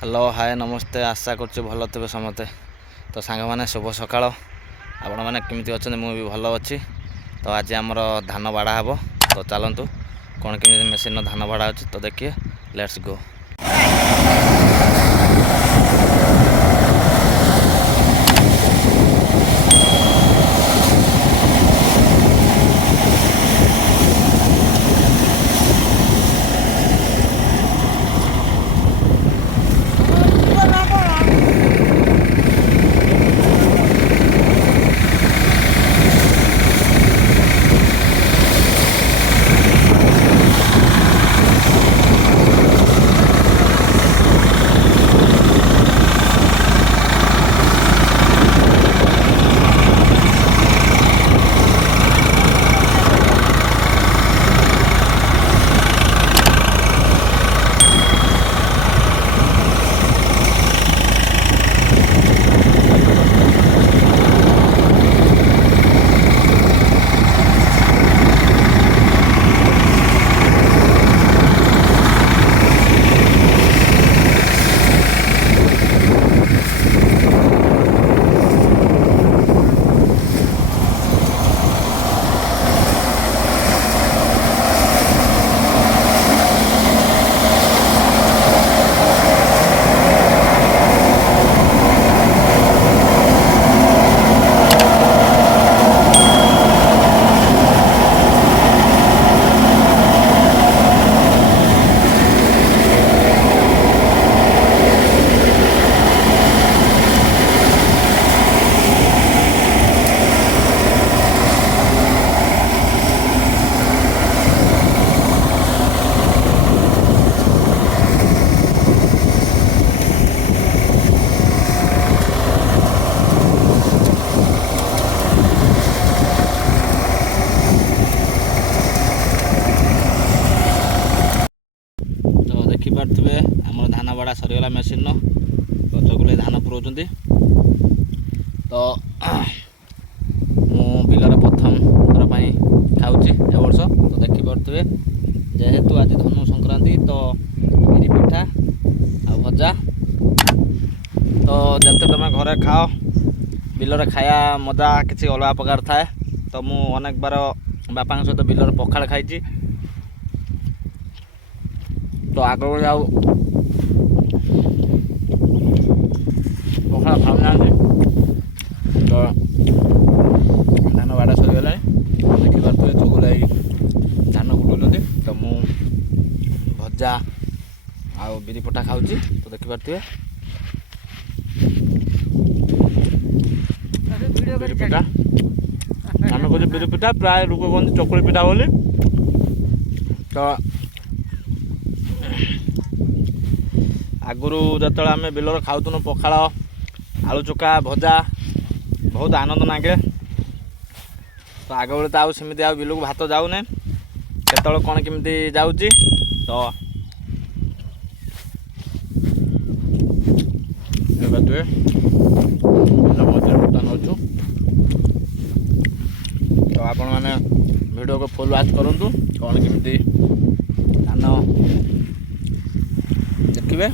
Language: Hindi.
हेलो हाय नमस्ते आशा कर भल थे समस्ते। तो सांग मैंने शुभ सकाल आपण मैंने केमी अच्छा मुझे भल अच्छी। तो आज आमर धान बाड़ा हे तो चलतु कौन केमी मेसीन धान बाड़ा अच्छी तो देखिए लेट्स गो। देखिपे आम धान बाड़ा सरीगला मेसीन गचगुले धान पुराउं। तो मु बिलर प्रथम थर खाऊँ ए वर्ष। तो देखिपे जेहेतु आज धनु संक्रांति तो बिरी पिठा आ भजा। तो जिते तुम घरे खाओ बिलर खाया मजा किसी अलग प्रकार थाए। तो मु अनेक बार बापा सहित बिलर पखाड़ खाई। तो आग जाऊ पखाड़ खाऊना। तो धान बाड़ा सरीगला देखिपे चुगुलाई धान कुटुंट। तो मु भजा आ बिरी पटा खाऊँ। तो देखिपे बिरी पिठा आम कहे बिरी पिठा प्राय लोक कहते चकुली पिठा बोली। तो आगुरी जो आम बिलर खाऊँ पखाड़ आलू चोखा भजा बहुत आनंद लगे। तो आग बेले तो आमती आ बिल को भात जाऊने केत कौन केमी जाऊँगी। तो नौचु। तो आपण मैंने वीडियो को फुल वॉच करूँ कौन केमी धान देखिए।